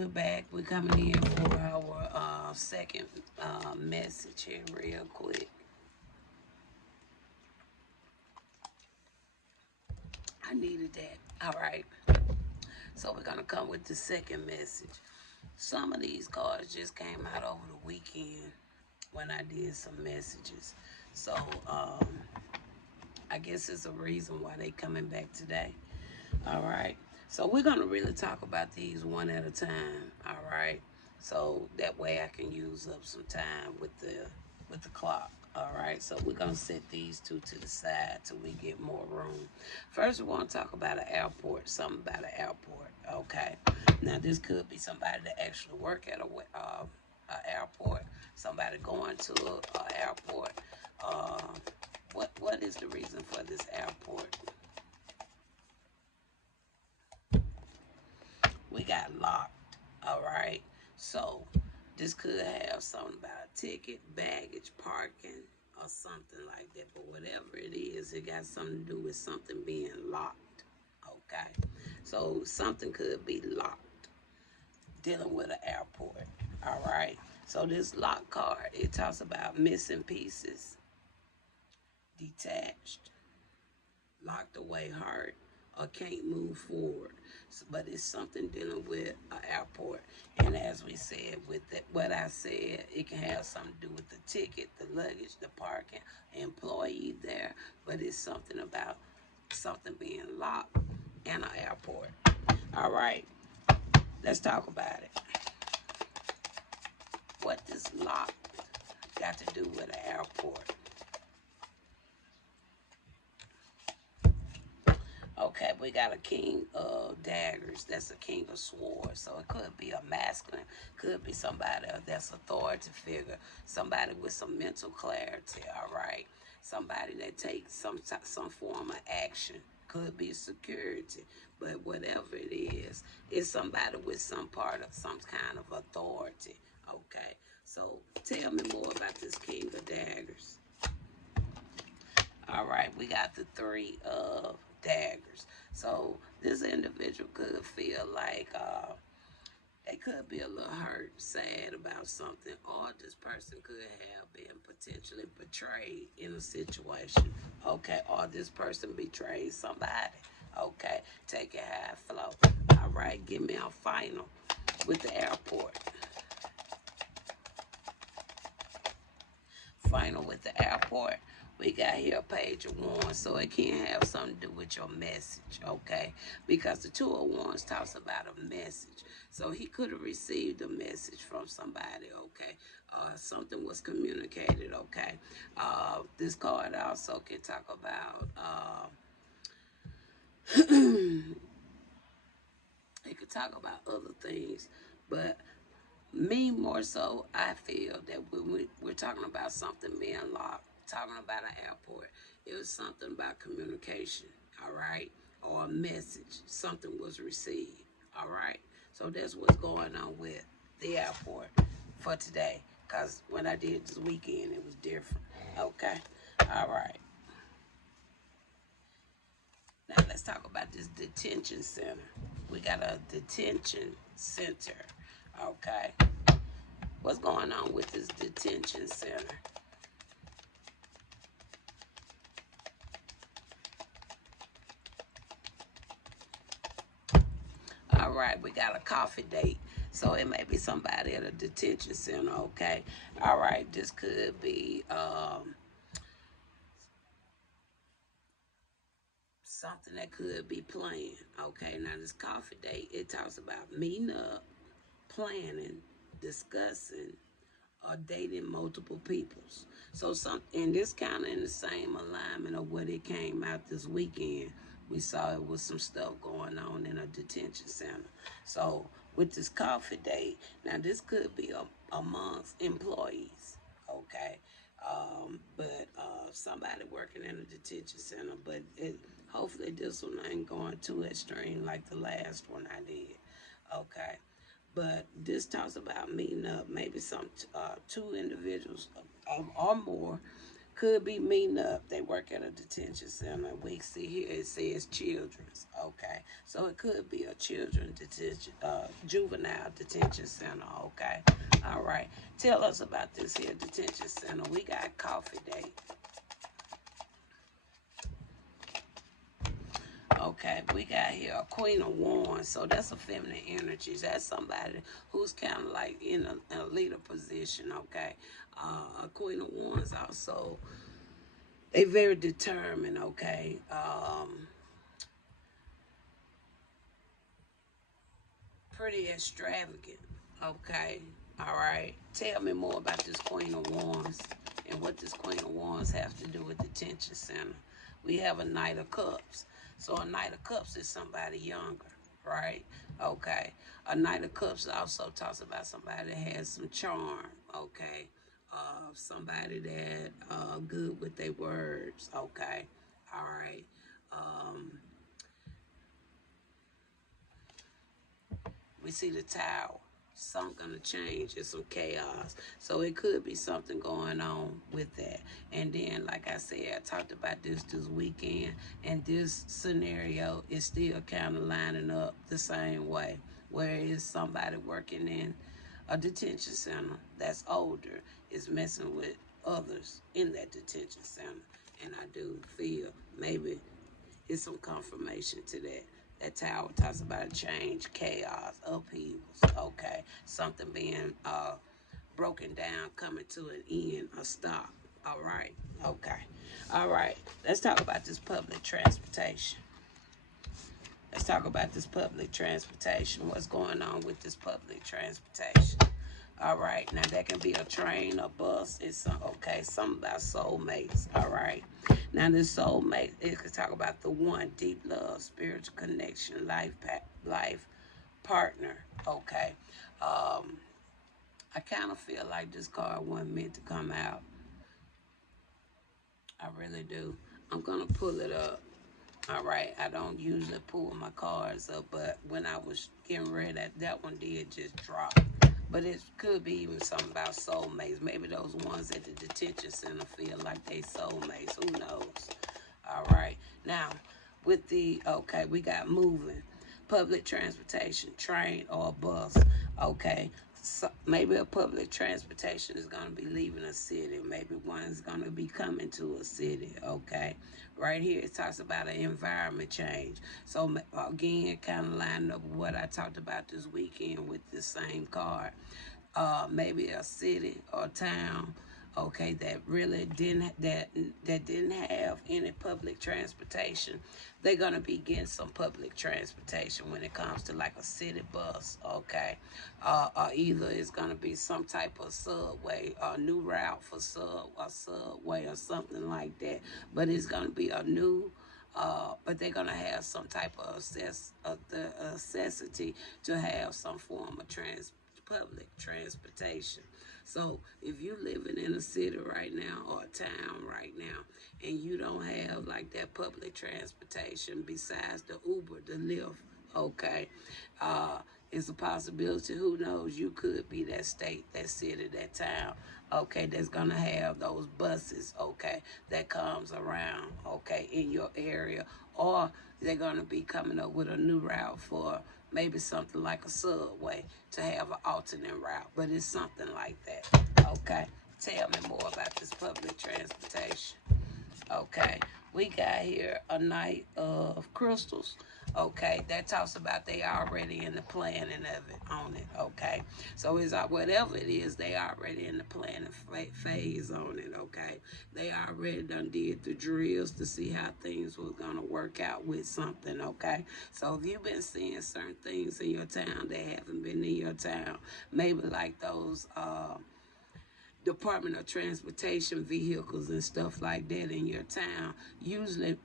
we're back. We're coming in for our second message here real quick. I needed that. All right. So we're going to come with the second message. Some of these cards just came out over the weekend when I did some messages. So I guess it's a reason why they coming back today. All right. So we're going to really talk about these one at a time. All right. So that way I can use up some time with the clock. All right. So we're going to set these two to the side till we get more room. First, we want to talk about an airport, something about an airport. Okay. Now, this could be somebody that actually work at a airport, somebody going to an airport. Uh, what is the reason for this airport? We got locked. All right. So this could have something about a ticket, baggage, parking, or something like that. But whatever it is, it got something to do with something being locked. Okay. So something could be locked dealing with an airport. All right. So this lock card, it talks about missing pieces, detached, locked away, hurt, or can't move forward. So, but it's something dealing with an airport. And as we said, with that, what I said, it can have something to do with the ticket, the luggage, the parking, employee there. But it's something about something being locked in an airport. All right, let's talk about it. What this lock got to do with an airport? Okay, we got a king of daggers. That's a king of swords. So it could be a masculine, could be somebody that's authority figure, somebody with some mental clarity, all right? Somebody that takes some form of action. Could be security, but whatever it is, it's somebody with some part of some kind of authority, okay? So tell me more about this king of daggers. All right, we got the three of daggers. So this individual could feel like they could be a little hurt, sad about something, or this person could have been potentially betrayed in a situation. Okay, or this person betrayed somebody. Okay, take it high flow. All right, give me a final with the airport. Final with the airport. We got here a page of wands, so it can have something to do with your message, okay? Because the two of wands talks about a message. So he could have received a message from somebody, okay? Something was communicated, okay? This card also can talk about, it could talk about other things, but me more so, I feel that when we're talking about something being locked, talking about an airport, it was something about communication, all right? Or a message, something was received, all right? So that's what's going on with the airport for today. Because when I did this weekend, it was different, okay? All right. Now let's talk about this detention center. We got a detention center, okay? What's going on with this detention center? All right, we got a coffee date. So it may be somebody at a detention center, okay? All right, this could be something that could be planned, okay? Now this coffee date, it talks about meeting up, planning, discussing, or dating multiple peoples. So and this kind of in the same alignment of what it came out this weekend. We saw it was some stuff going on in a detention center. So with this coffee date, now this could be amongst employees, okay? But somebody working in a detention center, but hopefully this one ain't going too extreme like the last one I did, okay? But this talks about meeting up, maybe some two individuals or more Could be meeting up. They work at a detention center. We see here it says children's. Okay, so it could be a children detention, juvenile detention center. Okay, all right. Tell us about this here detention center. We got coffee date. Okay, we got here a Queen of Wands, so that's a feminine energy. That's somebody who's kind of like in a leader position. Okay, a Queen of Wands also, they very determined. Okay, pretty extravagant. Okay, all right. Tell me more about this Queen of Wands and what this Queen of Wands have to do with the detention center. We have a Knight of Cups. So a Knight of Cups is somebody younger, right? Okay. A Knight of Cups also talks about somebody that has some charm, okay? Somebody that good with their words, okay? All right. Um, we see the Tower. Something gonna change. It's some chaos. So it could be something going on with that. And then, like I said, I talked about this weekend, and this scenario is still kind of lining up the same way, where it's somebody working in a detention center that's older is messing with others in that detention center. And I do feel maybe it's some confirmation to that. That Tower talks about change, chaos, upheavals. Okay, something being broken down, coming to an end, a stop. All right. Okay. All right. Let's talk about this public transportation. Let's talk about this public transportation. What's going on with this public transportation? All right. Now that can be a train, a bus. It's something about soulmates. All right. Now this soulmate, it could talk about the one, deep love, spiritual connection, life partner. Okay. I kind of feel like this card wasn't meant to come out. I really do. I'm gonna pull it up. All right, I don't usually pull my cards up, but when I was getting ready, that one did just drop. But it could be even something about soulmates. Maybe those ones at the detention center feel like they soulmates. Who knows? All right. Now, with okay, we got moving, public transportation, train or bus. Okay. So maybe a public transportation is going to be leaving a city. Maybe one's going to be coming to a city. Okay. Right here, it talks about an environment change. So, again, kind of lined up with what I talked about this weekend with the same card. Maybe a city or town, okay, that really didn't have any public transportation. They're gonna be getting some public transportation when it comes to like a city bus, okay, or either it's gonna be some type of subway, a new route for a subway or something like that. But it's gonna be a new but they're gonna have some type of the necessity to have some form of public transportation. So if you living in a city right now or a town right now and you don't have like that public transportation besides the Uber, the Lyft, okay, it's a possibility. Who knows? You could be that state, that city, that town, okay, that's gonna have those buses, okay, that comes around, okay, in your area, or they're gonna be coming up with a new route for maybe something like a subway to have an alternate route, but it's something like that. Okay, tell me more about this public transportation. Okay, we got here a Knight of Crystals. Okay, that talks about they already in the planning of it on it. Okay, so it's whatever it is, they already in the planning phase on it. Okay, they already done did the drills to see how things was gonna work out with something. Okay, so if you've been seeing certain things in your town that haven't been in your town, maybe like those Department of Transportation vehicles and stuff like that in your town, usually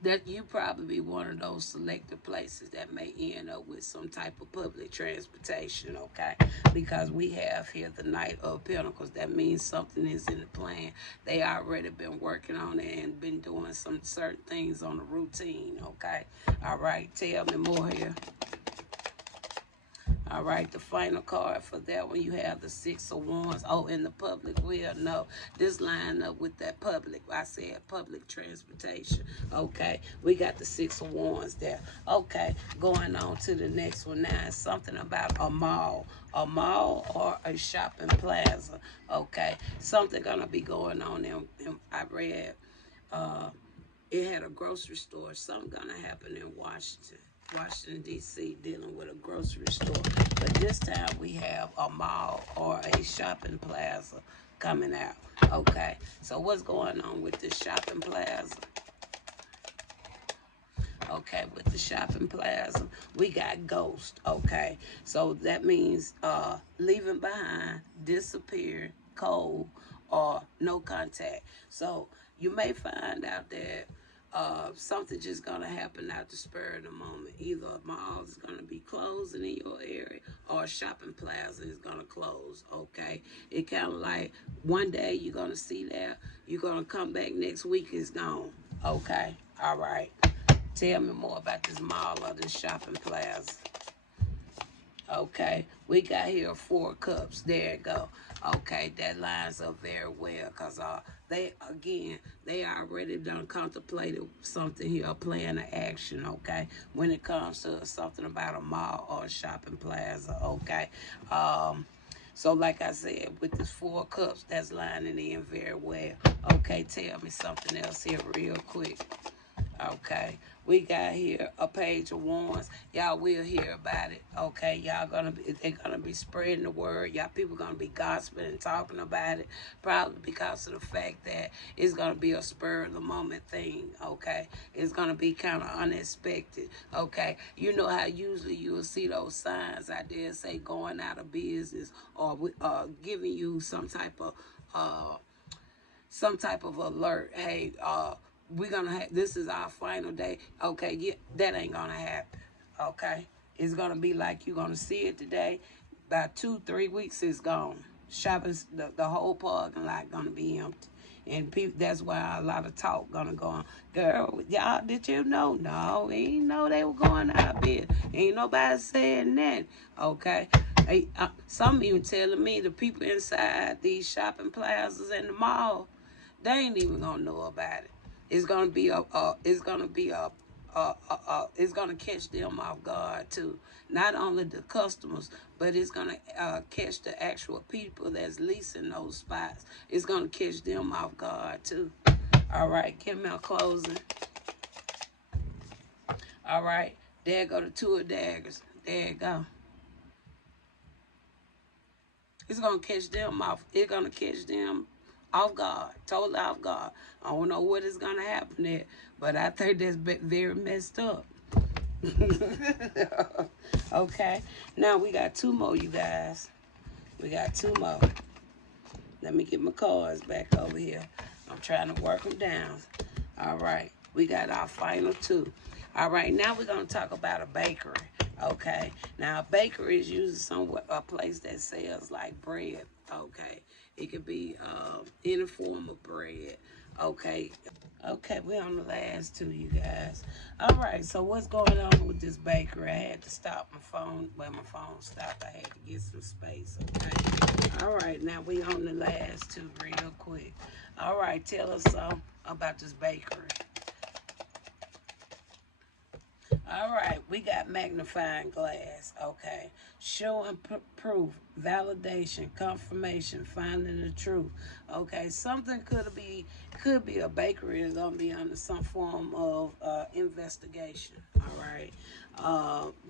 that you probably be one of those selected places that may end up with some type of public transportation, okay? Because we have here the Knight of Pentacles. That means something is in the plan. They already been working on it and been doing some certain things on the routine, okay? All right, tell me more here. All right, the final card for that one, you have the Six of Wands. Oh, and the public will know. This line up with that public. I said public transportation. Okay, we got the Six of Wands there. Okay, going on to the next one now. It's something about a mall. A mall or a shopping plaza. Okay, something gonna be going on I read it had a grocery store. Something gonna happen in Washington D.C. dealing with a grocery store. But this time we have a mall or a shopping plaza coming out. Okay, so what's going on with this shopping plaza? Okay, with the shopping plaza, we got ghost. Okay, so that means leaving behind, disappearing, cold, or no contact. So you may find out that something just gonna happen at the spur of the moment. Either a mall is gonna be closing in your area, or a shopping plaza is gonna close. Okay, it kind of like one day you're gonna see that, you're gonna come back next week, it's gone. Okay, all right. Tell me more about this mall or this shopping plaza. Okay, we got here 4 cups. There you go. Okay, that lines up very well because they already done contemplated something here, a plan of action. Okay, when it comes to something about a mall or a shopping plaza. Okay, so like I said, with this 4 cups, that's lining in very well. Okay, tell me something else here real quick. Okay, we got here a Page of Wands. Y'all will hear about it. Okay, they're gonna be spreading the word. Y'all people gonna be gossiping and talking about it, probably because of the fact that it's gonna be a spur of the moment thing. Okay, it's gonna be kind of unexpected. Okay, you know how usually you will see those signs out there say going out of business or giving you some type of alert. Hey, we're gonna have, this is our final day. Okay, yeah, that ain't gonna happen. Okay, it's gonna be like you're gonna see it today. About 2-3 weeks it's gone. Shopping, the whole parking lot gonna be empty, and people, that's why a lot of talk gonna go on. Girl, y'all, did you know? No, we ain't know they were going out of business. Ain't nobody saying that. Okay. Some even telling me the people inside these shopping plazas and the mall, they ain't even gonna know about it. It's gonna be it's gonna catch them off guard too. Not only the customers, but it's gonna catch the actual people that's leasing those spots. It's gonna catch them off guard too. All right, give me a closing. All right, there go the 2 of daggers. There you go. It's gonna catch them off. It's gonna catch them off guard, totally off guard. I don't know what is gonna happen there, but I think that's very messed up. Okay, now we got 2 more, you guys. We got 2 more. Let me get my cards back over here. I'm trying to work them down. All right, we got our final 2. All right, now we're gonna talk about a bakery. Okay, now a bakery is usually a place that sells like bread. Okay, it could be any form of bread. Okay, okay, we're on the last 2, you guys. All right, so what's going on with this bakery? I had to stop my phone. When my phone stopped, I had to get some space. Okay, all right, now we on the last 2 real quick. All right, tell us something about this bakery. All right, we got magnifying glass. Okay, showing proof, validation, confirmation, finding the truth. Okay, something could be a bakery is gonna be under some form of investigation. All right,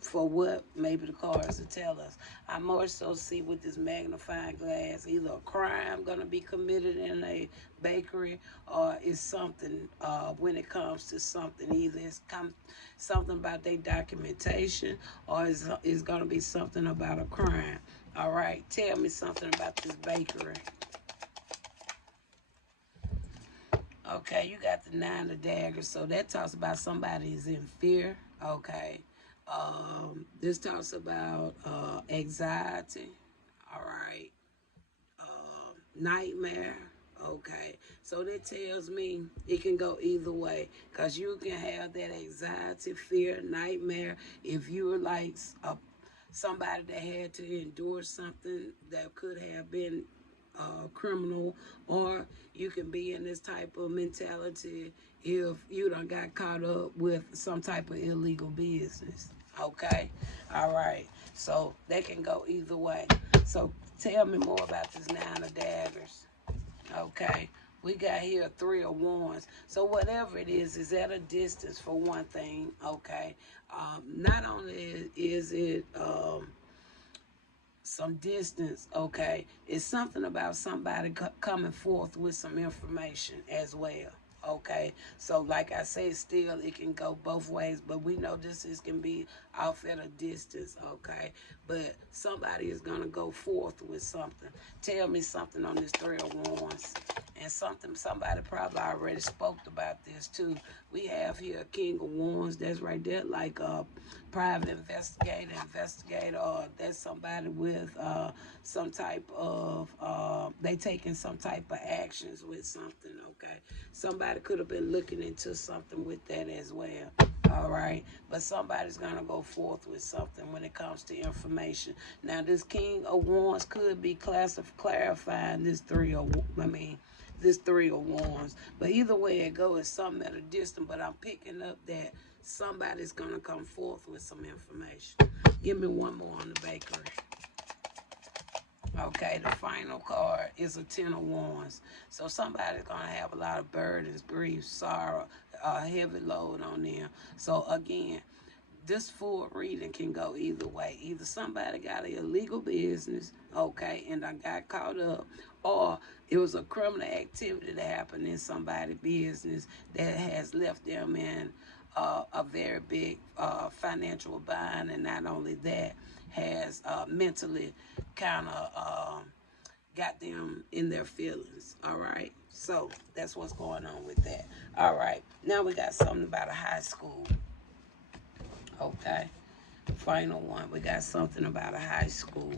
for what maybe the cards will tell us. I more so see with this magnifying glass either a crime gonna be committed in a bakery or it's something when it comes to something either something about their documentation or it's going to be something about a crime. All right, tell me something about this bakery. Okay, you got the 9 of daggers, so that talks about somebody is in fear. Okay, this talks about anxiety. All right, nightmare. Okay, so that tells me it can go either way because you can have that anxiety, fear, nightmare if you're like somebody that had to endure something that could have been criminal, or you can be in this type of mentality if you done got caught up with some type of illegal business. Okay, all right. So they can go either way. So tell me more about this nine of daggers. Okay, we got here three of wands. So whatever it is at a distance for one thing. Okay, not only is it some distance, okay, it's something about somebody coming forth with some information as well. Okay, so like I say, still it can go both ways, but we know this is can be off at a distance. Okay, but somebody is gonna go forth with something. Tell me something on this three of wands, and somebody probably already spoke about this too. We have here king of wands. That's right there, like a private investigator, or that's somebody with some type of they taking some type of actions with something. Okay, somebody could have been looking into something with that as well. All right, but somebody's gonna go forth with something when it comes to information. Now, this king of wands could be clarifying this this three of wands. But either way it goes, it's something at a distance. But I'm picking up that somebody's gonna come forth with some information. Give me one more on the bakery. Okay, the final card is a ten of wands. So somebody's gonna have a lot of burdens, grief, sorrow, a heavy load on them. So again, this full reading can go either way. Either somebody got an illegal business, okay, and I got caught up, or it was a criminal activity that happened in somebody's business that has left them in a very big financial bind, and not only that, has mentally kind of got them in their feelings. All right, so that's what's going on with that. All right, now we got something about a high school. Okay, final one. We got something about a high school.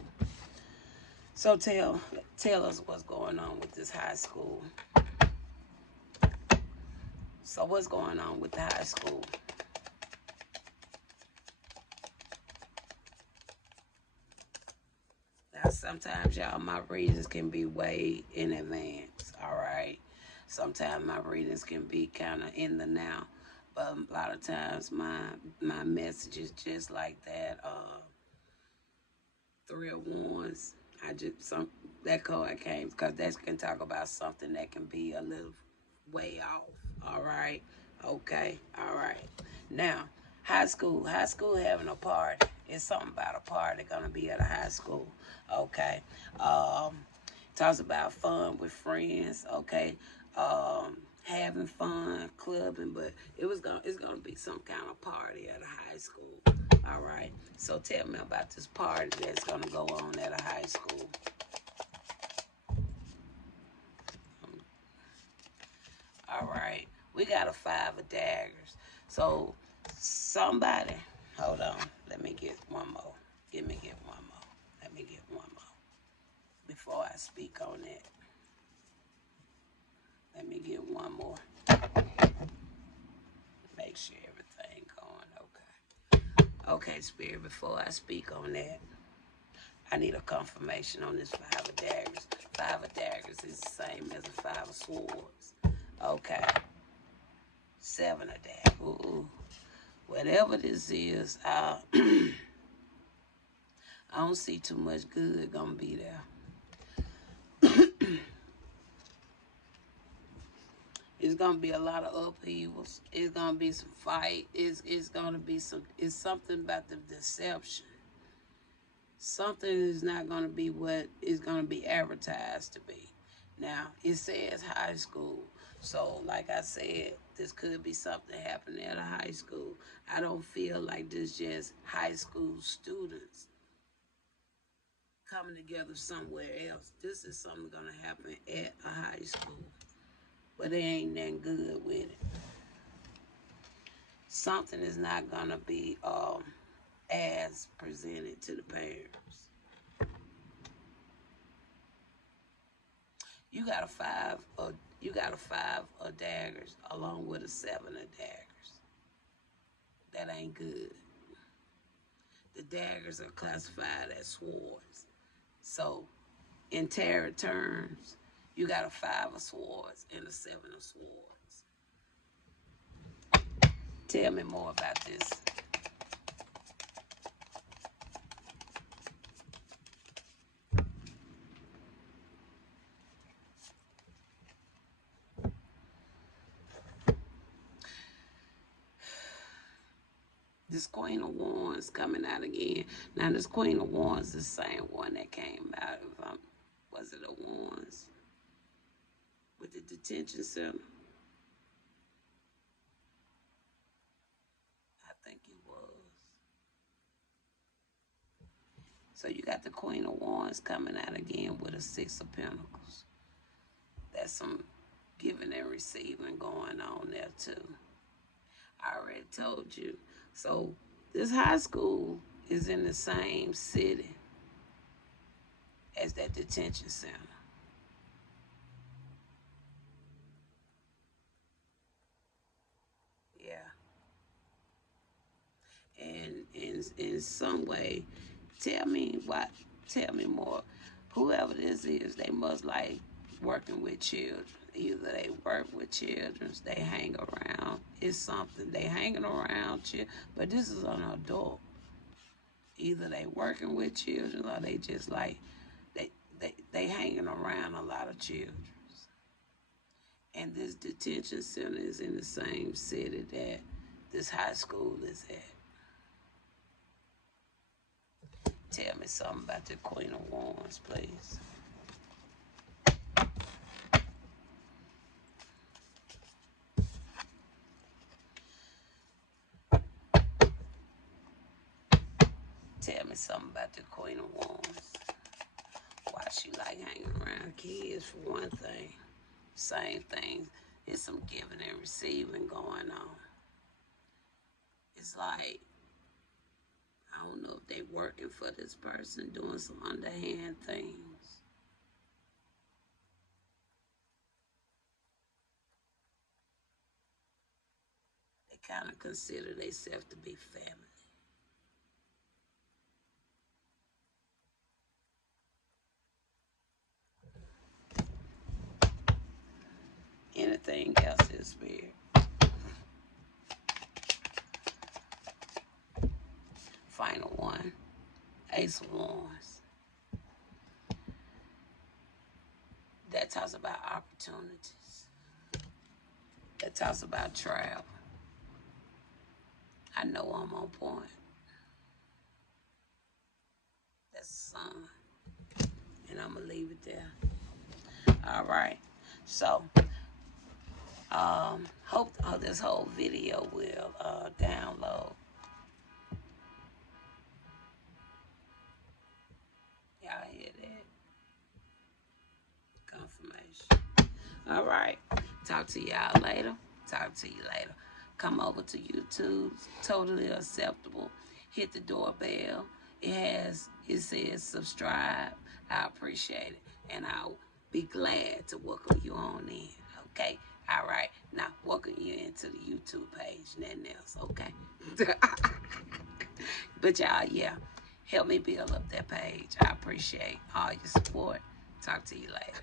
So tell us what's going on with this high school. So what's going on with the high school? Now sometimes y'all, my readings can be way in advance. All right. Sometimes my readings can be kind of in the now, but a lot of times my message is just like that. Three of wands. I just some that card came because that can talk about something that can be a little way off. All right, okay, all right. Now, high school having a party. It's something about a party gonna be at a high school. Okay, talks about fun with friends. Okay, having fun, clubbing, but it's gonna be some kind of party at a high school. All right. So tell me about this party that's gonna go on at a high school. All right. We got a five of daggers. So somebody, hold on. Let me get one more. Get one more. Let me get one more before I speak on it. Let me get one more. Make sure everything going okay. Okay, Spirit, before I speak on that, I need a confirmation on this five of daggers. Five of daggers is the same as a five of swords. Okay. Seven of daggers. Ooh. Whatever this is, I don't see too much good gonna be there. It's gonna be a lot of upheavals. It's gonna be some fight. It's gonna be some. It's something about the deception. Something is not gonna be what is gonna be advertised to be. Now it says high school, so like I said, this could be something happening at a high school. I don't feel like this just high school students coming together somewhere else. This is something gonna happen at a high school, but it ain't nothing good with it. Something is not gonna be as presented to the parents. You got a five of daggers along with a seven of daggers. That ain't good. The daggers are classified as swords. So in tarot terms, you got a 5 of swords and a 7 of swords. Tell me more about this. This Queen of Wands coming out again. Now, this Queen of Wands is the same one that came out of, was it a Wands? With the detention center? I think it was. So you got the Queen of Wands coming out again with a 6 of Pentacles. That's some giving and receiving going on there too. I already told you. So this high school is in the same city as that detention center. Yeah. And in some way, tell me more. Whoever this is, they must like working with children. Either they work with children, they hang around. It's something. They hanging around children, but this is an adult. Either they working with children or they just like, they hanging around a lot of children. And this detention center is in the same city that this high school is at. Tell me something about the Queen of Wands, please. Tell me something about the Queen of Wands. Why she like hanging around kids for one thing. Same thing. There's some giving and receiving going on. It's like, I don't know if they working for this person, doing some underhand things. They kind of consider themselves to be family. Anything else is spirit. Final one. Ace of Wands. That talks about opportunities. That talks about travel. I know I'm on point. That's the sun. And I'm going to leave it there. All right. So, hope this whole video will download. Y'all hear that? Confirmation. All right. Talk to y'all later. Talk to you later. Come over to YouTube. Totally acceptable. Hit the doorbell. It says subscribe. I appreciate it. And I'll be glad to welcome you on in. Okay? All right. Now, welcome you into the YouTube page. Nothing else. Okay? But y'all, yeah. Help me build up that page. I appreciate all your support. Talk to you later.